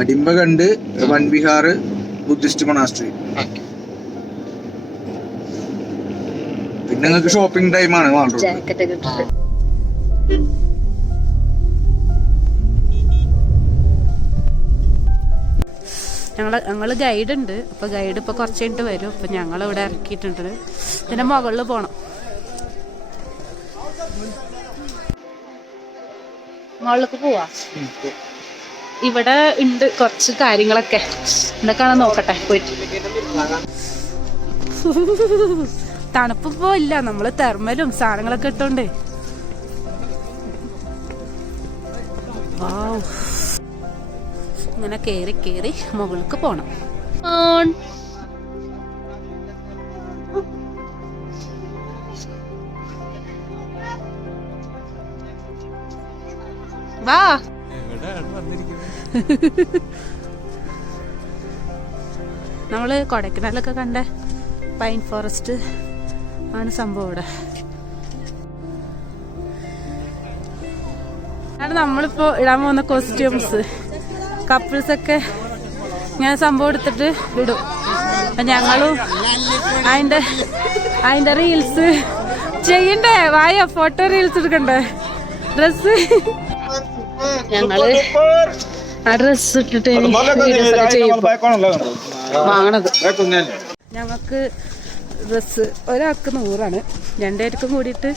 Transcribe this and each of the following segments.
അടിമ്പ കണ്ട് വൻവിഹാർ Buddhist monastery. പിന്നെ നിങ്ങൾക്ക് ഷോപ്പിംഗ് ടൈമാണ്. ഞങ്ങള് ഗൈഡ് ഉണ്ട്. അപ്പൊ ഗൈഡ് ഇപ്പൊ കുറച്ച് കഴിഞ്ഞിട്ട് വരും. അപ്പൊ ഞങ്ങൾ ഇവിടെ ഇറക്കിയിട്ടുണ്ട്. ഇതിന്റെ മുകളിൽ പോണം. മുകളിലേക്ക് പോവാ. ഇവിടെ ഉണ്ട് കുറച്ച് കാര്യങ്ങളൊക്കെ. എന്തൊക്കെയാണോ നോക്കട്ടെ പോയിട്ട്. തണുപ്പിപ്പോ ഇല്ല. നമ്മള് തെർമലും സാധനങ്ങളൊക്കെ ഇട്ടോണ്ടേ. ഇങ്ങനെ കേറി കേറി മുകൾക്ക് പോണം. വാ. നമ്മള് കൊടൈക്കനാലൊക്കെ കണ്ട പൈൻ ഫോറസ്റ്റ് ആണ് സംഭവം. ഇവിടെ ആണ് നമ്മളിപ്പോ ഇടാൻ പോകുന്ന കോസ്റ്റ്യൂംസ്. കപ്പിൾസ് ഒക്കെ ഞാൻ സംഭവം എടുത്തിട്ട് ഇടും. അപ്പൊ ഞങ്ങളും അതിന്റെ റീൽസ് ചെയ്യണ്ടേ. വായ ഫോട്ടോ റീൽസ് എടുക്കണ്ടേ. ഡ്രസ് ഞങ്ങള് ആ ഡ്രസ് ഇട്ടിട്ട് വാങ്ങണത്. ഞങ്ങൾക്ക് ഡ്രസ്സ് ഒരാൾക്ക് 100 രണ്ടുപേർക്കും കൂടിയിട്ട്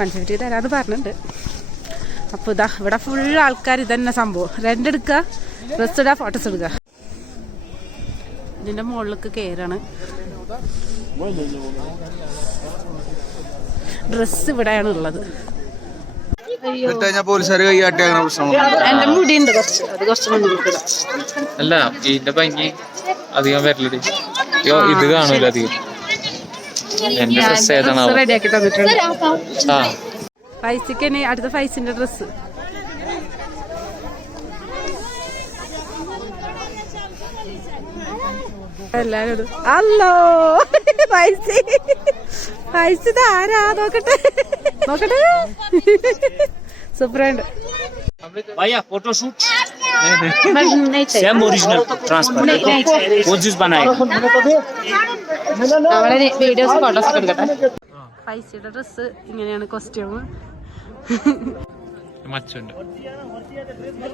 150 തരാന്ന് പറഞ്ഞിട്ടുണ്ട്. അപ്പൊ ഇതാ ഇവിടെ ഫുൾ ആൾക്കാർ ഇതന്നെ സംഭവം. റെന്റ് എടുക്കുക, ഡ്രസ് ഇടുക, ഫോട്ടോസ് എടുക്കുക. ഇതിന്റെ മുകളിലേക്ക് കയറാണ്. ഡ്രസ് ഇവിടെയാണ് ഉള്ളത്. എന്റെ മുടിയുണ്ട് കുറച്ച്. അത് കുറച്ച് അല്ല ഇതിന്റെ ഭംഗി അധികം വരലടി. ഇത് കാണൂല അധികം. എന്റെ ഡ്രസ് ഏതാണോ റെഡിയാക്കി തന്നിട്ടുണ്ട്. ഫൈസിക്ക് അടുത്ത ഫൈസിന്റെ ഡ്രസ്. എല്ലാരും അല്ലോ പൈസ പൈസ ആരാ നോക്കട്ടെ നോക്കട്ടെ. സൂപ്പറുണ്ട്. भैया photo shoot same original transparent वो चीज बनाए നമ്മളെ വീഡിയോസ് ഫോട്ടോസ് ഒക്കെ എടുക്കട്ടെ. പൈസയുടെ ഡ്രസ് ഇങ്ങനെയാണ് കോസ്റ്റ്യൂം. മച്ചുണ്ട്.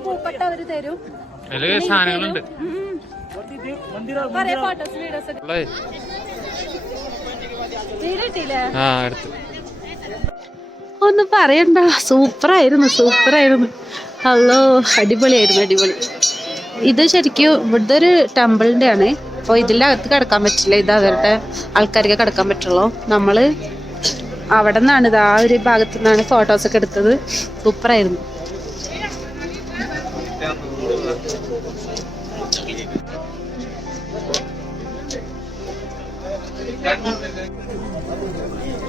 പൂപ്പട്ട അവര് തരും. സാധനങ്ങളുണ്ട്. ഫോട്ടോസ് വീഡിയോസ് ഒന്നും പറയണ്ട. സൂപ്പറായിരുന്നു. ഹലോ അടിപൊളിയായിരുന്നു. അടിപൊളി. ഇത് ശരിക്കും ഇവിടുത്തെ ഒരു ടെമ്പിളിന്റെ ആണ്. അപ്പോൾ ഇതിൻ്റെ അകത്ത് കിടക്കാൻ പറ്റില്ല. ഇത് അവരുടെ ആൾക്കാർക്ക് കിടക്കാൻ പറ്റുള്ളൂ. നമ്മള് അവിടെ നിന്നാണ് ഇത് ആ ഒരു ഭാഗത്തു നിന്നാണ് ഫോട്ടോസൊക്കെ എടുത്തത്. സൂപ്പറായിരുന്നു.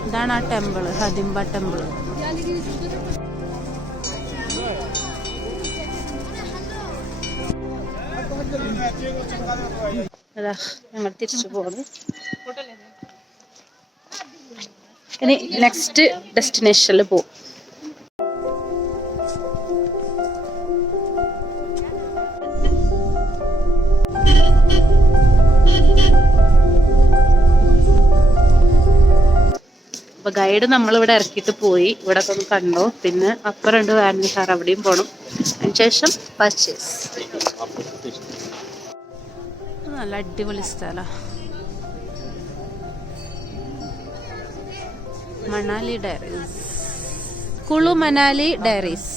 ഇതാണ് ആ ടെമ്പിള്, ഹദിംബ ടെമ്പിള്. അതാ ഞങ്ങൾ തിരിച്ചു പോകുന്നു. ഇനി നെക്സ്റ്റ് ഡെസ്റ്റിനേഷനിൽ പോകും. അപ്പൊ ഗൈഡ് നമ്മളിവിടെ ഇറക്കിയിട്ട് പോയി. ഇവിടെ ഒന്ന് കണ്ടോ. പിന്നെ അപ്പുറം 2 വാനിൽ അവിടെയും പോകണം. അതിനുശേഷം പർച്ചേസ്. നല്ല അടിപൊളി സ്ഥലം. Manali diaries, Kullu Manali diaries.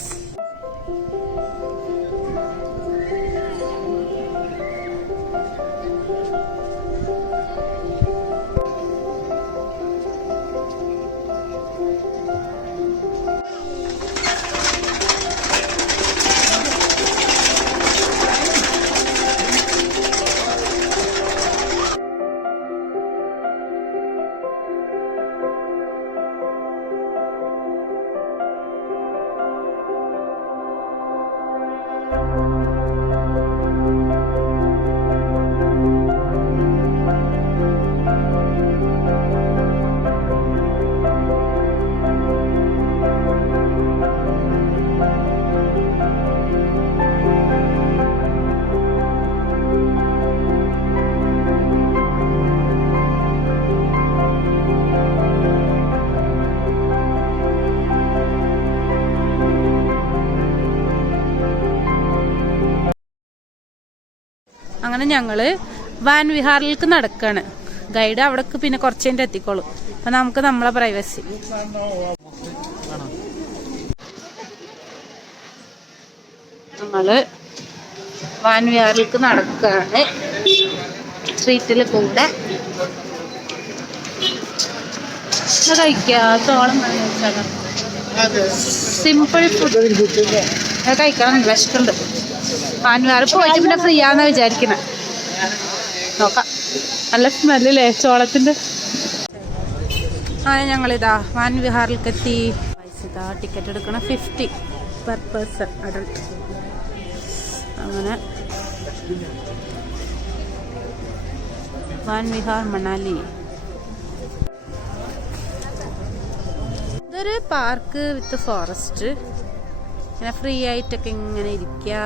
അങ്ങനെ ഞങ്ങള് വാൻ വിഹാറിലേക്ക് നടക്കാണ്. ഗൈഡ് അവിടേക്ക് പിന്നെ കുറച്ച് കഴിഞ്ഞിട്ട് എത്തിക്കോളും. അപ്പൊ നമുക്ക് നമ്മളെ പ്രൈവസി. നമ്മള് വാൻ വിഹാറിലേക്ക് നടക്കാണ്. സ്ട്രീറ്റിൽ കൂടെ കഴിക്കാ ചോളം സിമ്പിൾ ഫുഡ് കഴിക്കണം. വിശക്കുണ്ട്. വാൻ വിഹാർ പോയിട്ട് പിന്നെ ഫ്രീ ആണെന്നാ വിചാരിക്കണേ. നോക്കാം. നല്ല സ്മെല്ലേ ചോളത്തിന്റെ. അങ്ങനെ ഞങ്ങളിതാ വാൻ വിഹാറിലേക്ക് എത്തി. പൈസ ഇതാ ടിക്കറ്റ് എടുക്കണം 50 per person അഡൾട്ട്. അങ്ങനെ വാൻ വിഹാർ മണാലി. ഇതൊരു പാർക്ക് വിത്ത് ഫോറസ്റ്റ്. ഇങ്ങനെ ഫ്രീ ആയിട്ടൊക്കെ ഇങ്ങനെ ഇരിക്കുക,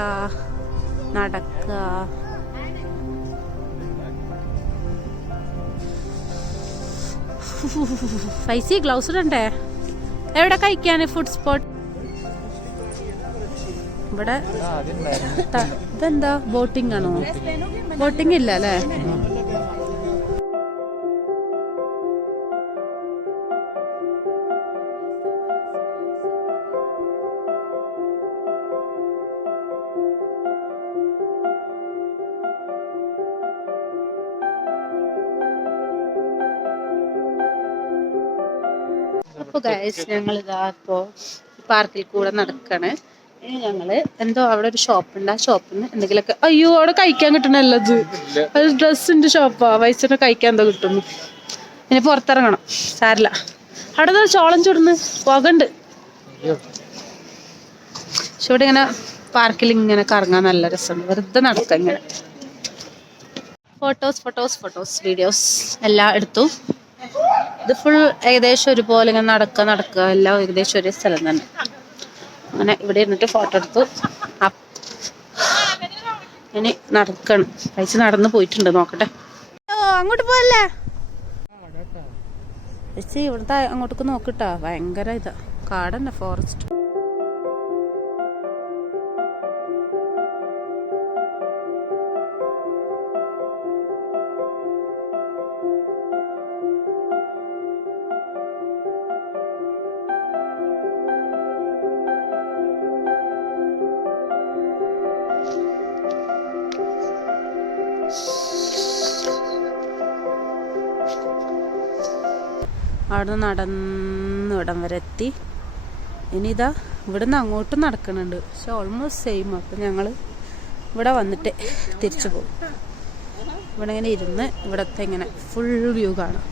നടക്കുക. ഫൈസി ഗ്ലൗസ് ഇടണ്ടേ? എവിടെ കഴിക്കാൻ ഫുഡ് സ്പോട്ട്? ഇവിടെ ഇതെന്താ ബോട്ടിംഗ് ആണോ? ബോട്ടിംഗ് ഇല്ല അല്ലേ? അപ്പൊ ഗൈസ് ഞങ്ങളിതാ ഇപ്പോ പാർക്കിൽ കൂടെ നടക്കാണ്. ഇനി ഞങ്ങള് എന്തോ അവിടെ ഒരു ഷോപ്പുണ്ട്. ആ ഷോപ്പിൽ നിന്ന് എന്തെങ്കിലുമൊക്കെ. അയ്യോ അവിടെ കഴിക്കാൻ കിട്ടണല്ലോ. അത് ഡ്രസ്സിന്റെ ഷോപ്പാ. വയസ്സിന് കഴിക്കാൻ എന്തോ കിട്ടുന്നു. ഇനി പുറത്തിറങ്ങണം. സാരില്ല. അവിടെ ചോളം ചുടുന്ന് പോകണ്ട്. പക്ഷെ ഇവിടെ ഇങ്ങനെ പാർക്കിൽ ഇങ്ങനെ കറങ്ങാൻ നല്ല രസമുണ്ട്. വെറുതെ നടക്കാം ഇങ്ങനെ. ഫോട്ടോസ് വീഡിയോസ് എല്ലാം എടുത്തു. ഇത് ഫുൾ ഏകദേശം ഒരുപോലെ ഇങ്ങനെ നടക്കുക എല്ലാം ഏകദേശം ഒരേ സ്ഥലം തന്നെ. അങ്ങനെ ഇവിടെ ഇരുന്നിട്ട് ഫോട്ടോ എടുത്തു. ഇനി നടക്കണം. പൈസ നടന്ന് പോയിട്ടുണ്ട്. നോക്കട്ടെ. അങ്ങോട്ട് പോയല്ലേ ചേച്ചി? ഇവിടുത്തെ അങ്ങോട്ടേക്ക് നോക്കിട്ടാ. ഭയങ്കര ഇതാ കാടന്നെ, ഫോറസ്റ്റ്. അവിടെ നടന്ന് ഇവിടം വരെ എത്തി. ഇനി ഇതാ ഇവിടുന്ന് അങ്ങോട്ടും നടക്കണുണ്ട്. പക്ഷെ ഓൾമോസ്റ്റ് സെയിം. അപ്പം ഞങ്ങൾ ഇവിടെ വന്നിട്ട് തിരിച്ചു പോകും. ഇവിടെ ഇങ്ങനെ ഇരുന്ന് ഇവിടത്തെ ഇങ്ങനെ ഫുൾ വ്യൂ കാണാം.